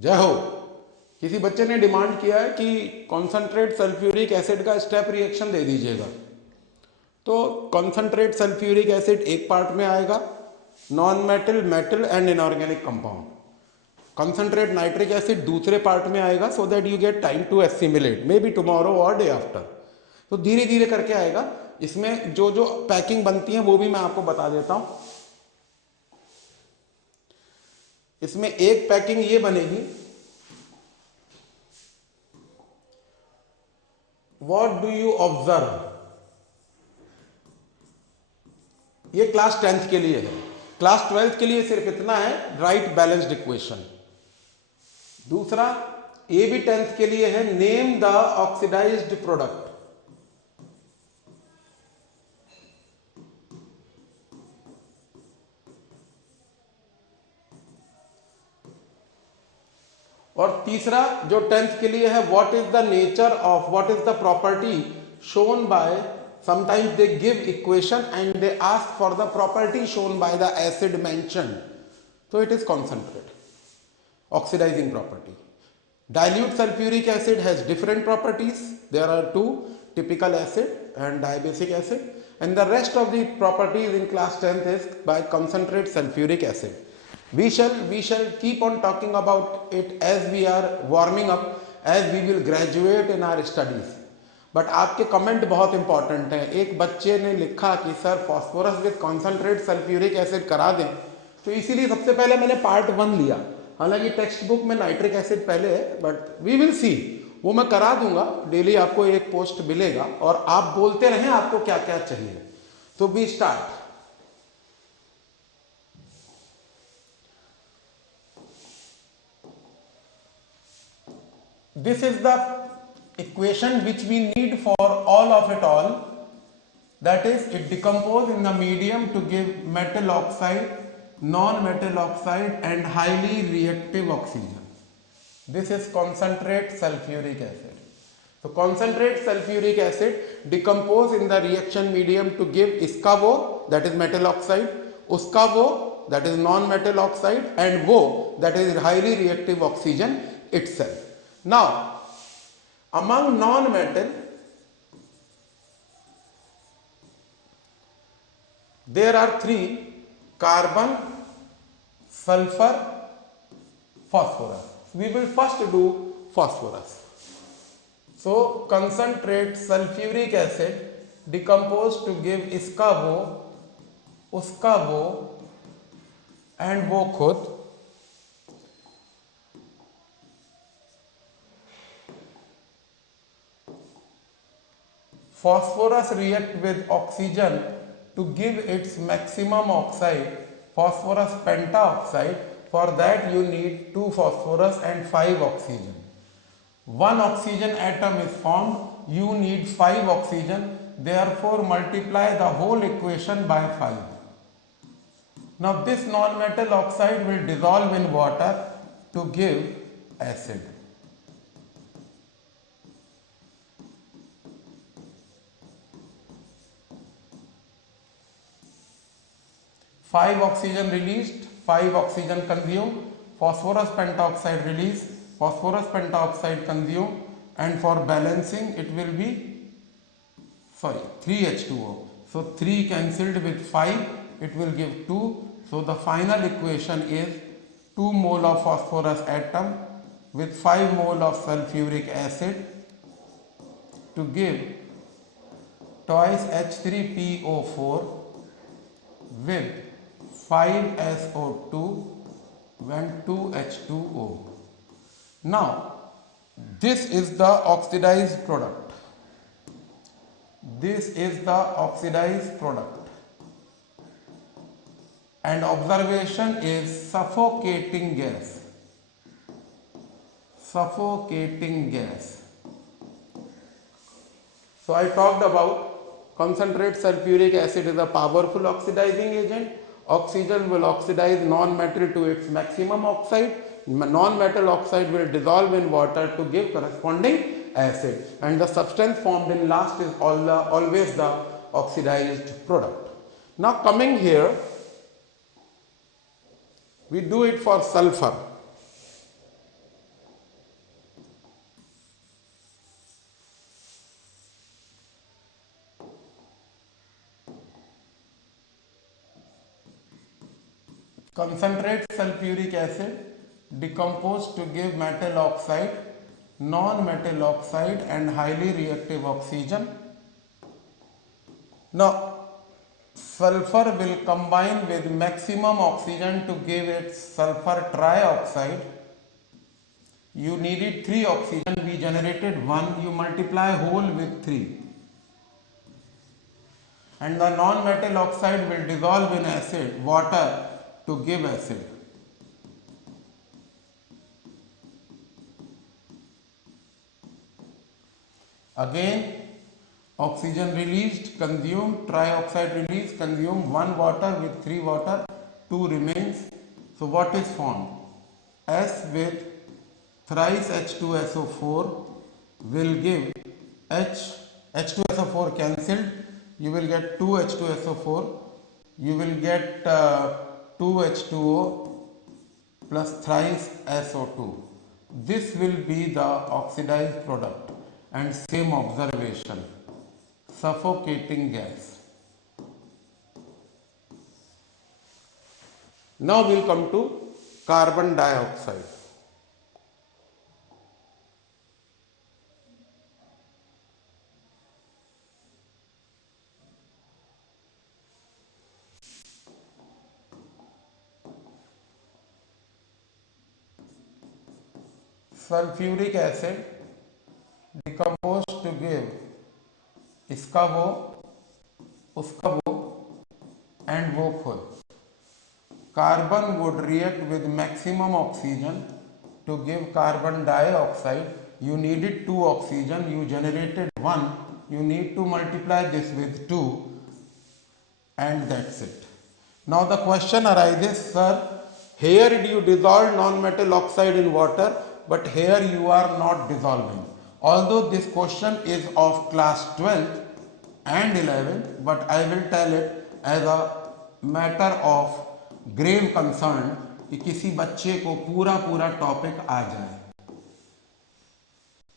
जय हो। किसी बच्चे ने डिमांड किया है कि कॉन्सेंट्रेट सल्फ्यूरिक एसिड का स्टेप रिएक्शन दे दीजिएगा। तो कॉन्सेंट्रेट सल्फ्यूरिक एसिड एक पार्ट में आएगा, non metal, metal and inorganic compound. Concentrate nitric acid दूसरे पार्ट में आएगा, so that you get time to assimilate, may be tomorrow और डे आफ्टर। तो धीरे धीरे करके आएगा। इसमें जो जो पैकिंग बनती है वो भी मैं आपको बता देता हूं। इसमें एक पैकिंग ये बनेगी, व्हाट डू यू ऑब्जर्व, ये क्लास 10th के लिए है। क्लास 12th के लिए सिर्फ इतना है, राइट बैलेंस्ड इक्वेशन। दूसरा ये भी 10th के लिए है, नेम द ऑक्सीडाइज्ड प्रोडक्ट। और तीसरा जो 10th के लिए है, what is the nature of, what is the property shown by, sometimes they give equation and they ask for the property shown by the acid mentioned, so it is concentrate oxidizing property. Dilute sulfuric acid has different properties. There are two, typical acid and diabasic acid, and the rest of the properties in class 10th is by concentrate sulfuric acid. We shall keep on talking about it as we are warming up, as we will graduate in our studies. But आपके comment बहुत important हैं। एक बच्चे ने लिखा कि sir phosphorus with concentrate sulphuric acid करा दें, तो इसीलिए सबसे पहले मैंने पार्ट 1 लिया। हालांकि टेक्स्ट बुक में नाइट्रिक एसिड पहले है, बट वी विल सी, वो मैं करा दूंगा। डेली आपको एक पोस्ट मिलेगा और आप बोलते रहें आपको क्या क्या चाहिए। तो we start. This is the equation which we need for all of it all, that is it decompose in the medium to give metal oxide, non-metal oxide and highly reactive oxygen. This is concentrate sulfuric acid. So concentrate sulfuric acid decompose in the reaction medium to give iska wo, that is metal oxide, uska wo, that is non-metal oxide, and wo, that is highly reactive oxygen itself. Now among non-metal there are 3: carbon, sulfur, phosphorus. We will first do phosphorus. So concentrate sulfuric acid decompose to give iska wo, uska wo and wo khud. Phosphorus react with oxygen to give its maximum oxide, phosphorus pentaoxide. For that you need 2 phosphorus and 5 oxygen. 1 oxygen atom is formed, you need 5 oxygen, therefore multiply the whole equation by 5. Now this non-metal oxide will dissolve in water to give acid. 5 oxygen released, 5 oxygen consumed, phosphorus pentaoxide released, phosphorus pentaoxide consumed, and for balancing it will be 3H2O. So 3 cancelled with 5, it will give 2. So the final equation is 2 mole of phosphorus atom with 5 mole of sulfuric acid to give twice H3PO4 with 5SO2 and 2H2O. Now this is the oxidized product. This is the oxidized product, and observation is suffocating gas. Suffocating gas. So I talked about concentrate sulfuric acid is a powerful oxidizing agent. Oxygen will oxidize non-metal to its maximum oxide. Non-metal oxide will dissolve in water to give corresponding acid, and the substance formed in last is always the oxidized product. Now coming here, we do it for sulfur. concentrate sulfuric acid decomposed to give metal oxide, non-metal oxide and highly reactive oxygen. Now sulfur will combine with maximum oxygen to give it sulfur trioxide. You needed 3 oxygen, we generated 1, you multiply whole with 3. And the non-metal oxide will dissolve in acid, water to give acid. Again, oxygen released, consumed, trioxide released, consumed, 1 water with 3 water, 2 remains. So what is formed? S with thrice H2SO4 will give H2SO4 cancelled, you will get 2 H2SO4, you will get 2 H2O plus thrice SO2. This will be the oxidized product, and same observation, suffocating gas. Now we will come to carbon dioxide. Sulfuric acid decomposed to give इसका वो, उसका वो and वो खुद. Carbon would react with maximum oxygen to give carbon dioxide. You needed 2 oxygen, you generated 1, you need to multiply this with 2 and that's it. Now the question arises, sir, here you dissolve non-metal oxide in water, but here you are not dissolving. Although this question is of class 12th and 11th, but I will tell it as a matter of grave concern कि किसी बच्चे को पूरा पूरा topic आ जाए.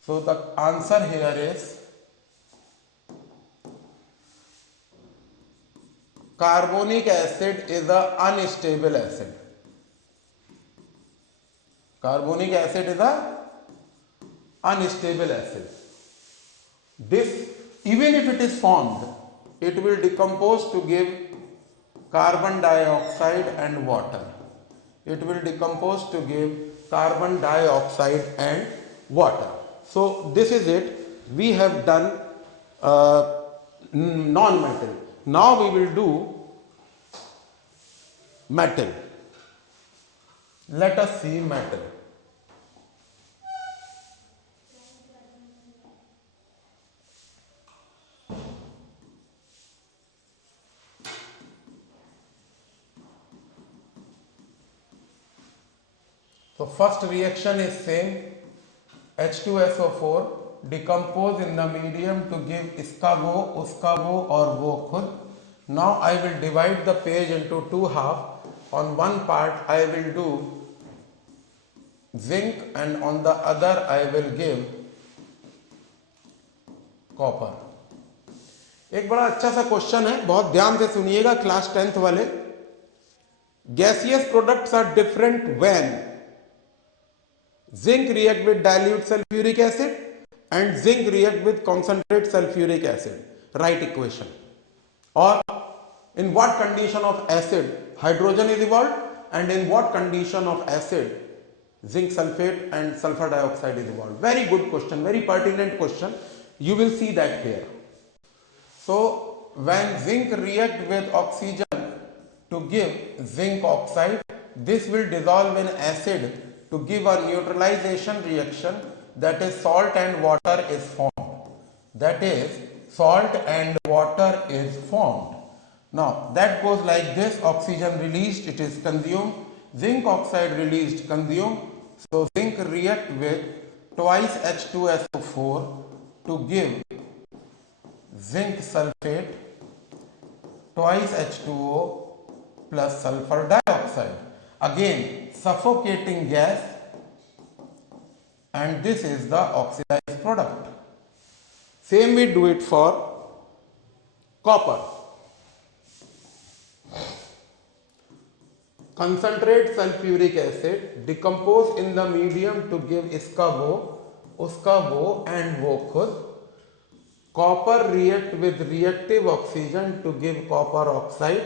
So the answer here is carbonic acid is a unstable acid. Carbonic acid is a unstable acid. This, even if it is formed, it will decompose to give carbon dioxide and water. It will decompose to give carbon dioxide and water. So this is it. We have done non-metal. Now we will do metal. Let us see metal. So first reaction is same, H2SO4 decompose in the medium to give iska wo, uska wo और वो खुद. Now I will divide the page into 2 half. On one part I will do zinc and on the other I will give copper. एक बड़ा अच्छा सा question है, बहुत ध्यान से सुनिएगा क्लास 10th वाले. Gaseous products are different when zinc react with dilute sulfuric acid and zinc react with concentrate sulfuric acid. Right equation. Or in what condition of acid hydrogen is evolved and in what condition of acid zinc sulfate and sulfur dioxide is evolved. Very good question, very pertinent question. You will see that here. So when zinc react with oxygen to give zinc oxide, this will dissolve in acid to give a neutralization reaction, that is salt and water is formed. That is salt and water is formed. Now that goes like this, oxygen released, it is consumed, zinc oxide released, consumed. So zinc react with twice H2SO4 to give zinc sulfate, twice H2O plus sulfur dioxide. Again suffocating gas, and this is the oxidized product. Same we do it for copper. concentrate sulfuric acid decompose in the medium to give इसका वो उसका वो and वो खुद. Copper react with reactive oxygen to give copper oxide.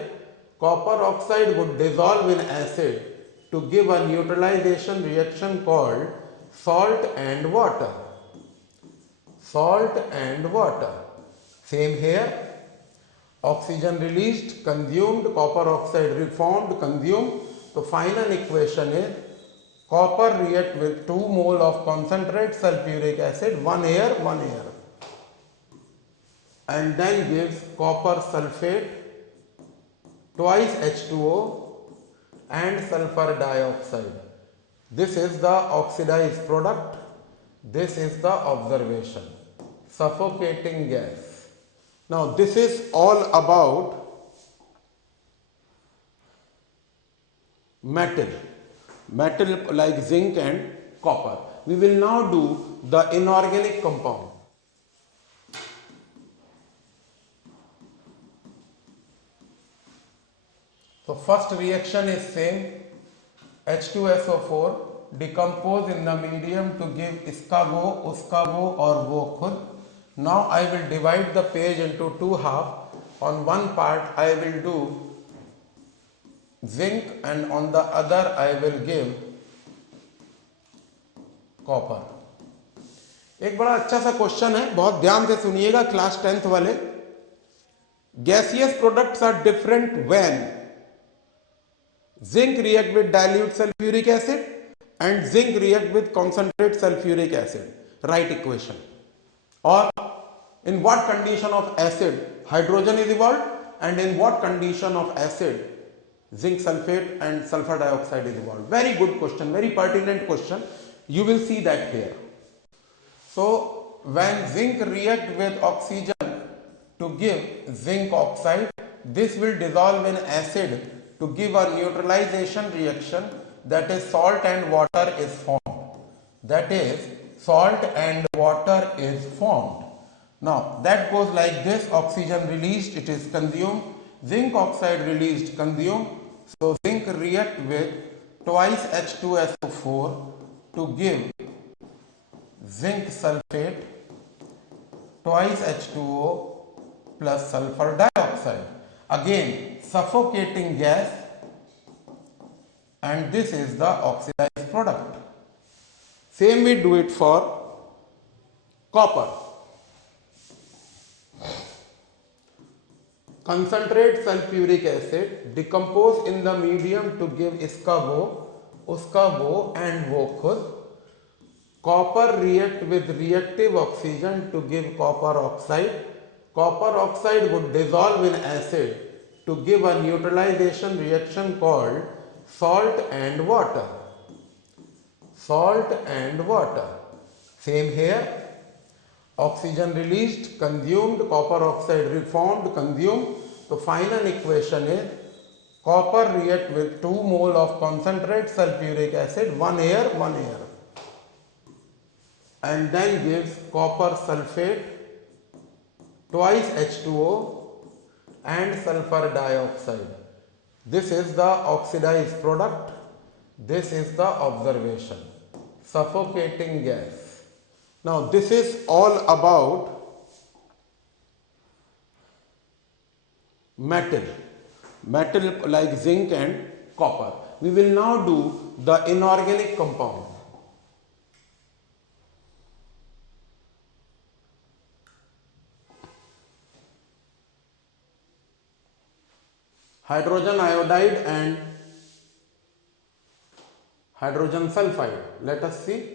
Copper oxide would dissolve in acid to give a neutralization reaction called salt and water. Salt and water. Same here. Oxygen released, consumed, copper oxide reformed, consumed. So final equation is copper react with 2 mole of concentrate sulfuric acid, 1 air, 1 air. And then gives copper sulfate, twice H2O and sulfur dioxide. This is the oxidized product. This is the observation. Suffocating gas. Now this is all about metal like zinc and copper. We will now do the inorganic compound. So first reaction is same, H2SO4 decompose in the medium to give इसका वो उसका वो और वो खुद. Now I will divide the page into 2 half. On one part I will do zinc and on the other I will give copper. एक बड़ा अच्छा सा क्वेश्चन है, बहुत ध्यान से सुनिएगा क्लास 10th वाले. Gaseous products are different when zinc react with dilute sulfuric acid and zinc react with concentrate sulfuric acid. Write equation. Or in what condition of acid hydrogen is evolved and in what condition of acid zinc sulfate and sulfur dioxide is evolved. Very good question, very pertinent question. You will see that here. So when zinc react with oxygen to give zinc oxide, this will dissolve in acid to give a neutralization reaction, that is salt and water is formed. That is salt and water is formed. Now that goes like this: oxygen released, it is consumed, zinc oxide released, consumed. So zinc react with twice H2SO4 to give zinc sulfate, twice H2O plus sulfur dioxide. Again suffocating gas, and this is the oxidized product. Same we do it for copper. Concentrate sulfuric acid decompose in the medium to give इसका वो उसका वो and वो खुद. Copper react with reactive oxygen to give copper oxide. Copper oxide would dissolve in acid to give a neutralization reaction called salt and water. Salt and water. Same here. Oxygen released, consumed, copper oxide reformed, consumed. So final equation is copper react with 2 mole of concentrate sulfuric acid, 1 air, 1 air. And then gives copper sulfate, twice H2O and sulfur dioxide. This is the oxidized product. This is the observation. Suffocating gas. Now this is all about metal like zinc and copper. We will now do the inorganic compound. Hydrogen iodide and hydrogen sulfide. Let us see.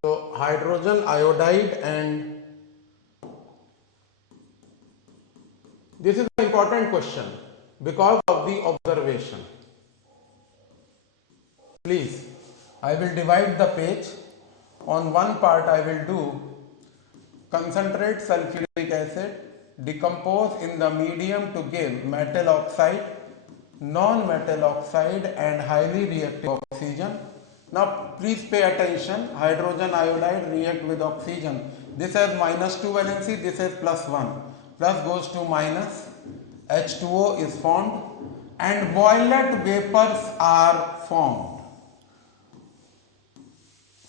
So hydrogen iodide, and this is an important question because of the observation. Please, I will divide the page. On one part I will do concentrate sulfuric acid decompose in the medium to give metal oxide, non-metal oxide and highly reactive oxygen. Now please pay attention, hydrogen iodide react with oxygen. This has -2 valency, this has +1. Plus goes to minus, H2O is formed and violet vapors are formed.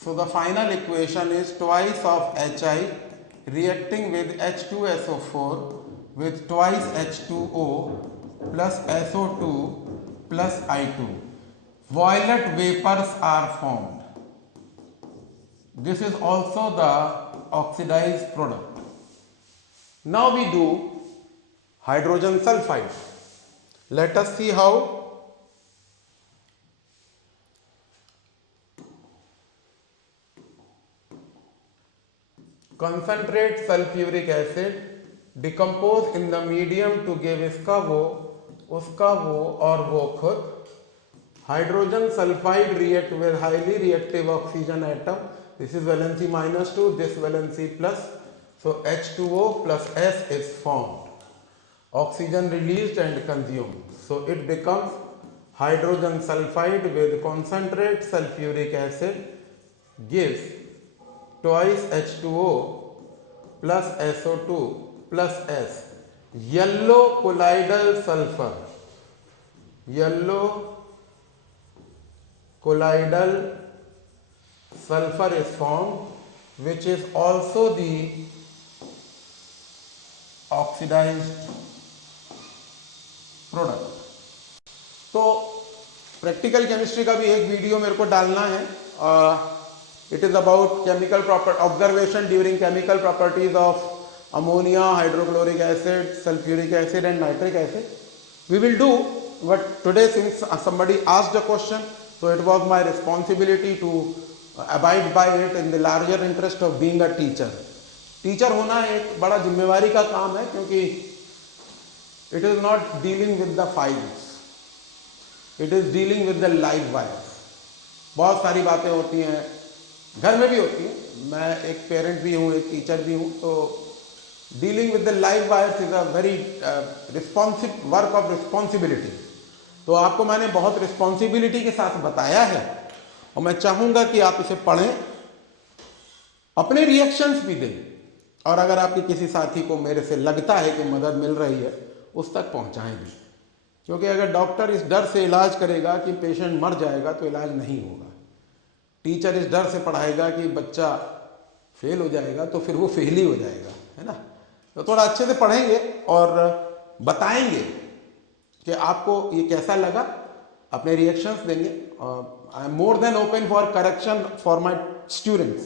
So the final equation is twice of Hi reacting with H2SO4 with twice H2O plus SO2 plus I2. Violet vapors are formed. This is also the oxidized product. Now we do hydrogen sulfide. Let us see how. Concentrate sulfuric acid, decompose in the medium to give इसका वो, उसका वो और वो खुद. Hydrogen sulfide react with highly reactive oxygen atom. This is valency -2, this valency plus. So H2O plus S is formed. Oxygen released and consumed. So it becomes hydrogen sulfide with concentrate sulfuric acid gives twice H2O plus SO2 plus S. Yellow colloidal sulfur. Yellow colloidal sulfur is formed, which is also the oxidized product. तो practical chemistry का भी एक video मेरे को डालना है. It is about chemical observation during chemical properties of ammonia, hydrochloric acid, sulfuric acid and nitric acid. We will do, but today since somebody asked a question, so it was my responsibility to abide by it in the larger interest of being a teacher. Teacher होना एक बड़ा जिम्मेवारी का काम है, क्योंकि it is not dealing with the files, it is dealing with the live wires. बहुत सारी बातें होती हैं, घर में भी होती है. मैं एक पेरेंट भी हूँ, एक टीचर भी हूँ, तो dealing with the live wires is a very responsive work of responsibility. तो आपको मैंने बहुत रिस्पॉन्सिबिलिटी के साथ बताया है और मैं चाहूँगा कि आप इसे पढ़ें, अपने रिएक्शंस भी दें, और अगर आपके किसी साथी को मेरे से लगता है कि मदद मिल रही है उस तक पहुँचाएँ भी. क्योंकि अगर डॉक्टर इस डर से इलाज करेगा कि पेशेंट मर जाएगा तो इलाज नहीं होगा. टीचर इस डर से पढ़ाएगा कि बच्चा फेल हो जाएगा तो फिर वो फेल ही हो जाएगा, है ना. तो थोड़ा अच्छे से पढ़ेंगे और बताएंगे कि आपको ये कैसा लगा, अपने रिएक्शंस देंगे. I am more than open for correction for my students,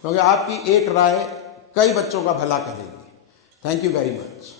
क्योंकि आपकी एक राय कई बच्चों का भला करेगी. Thank you very much.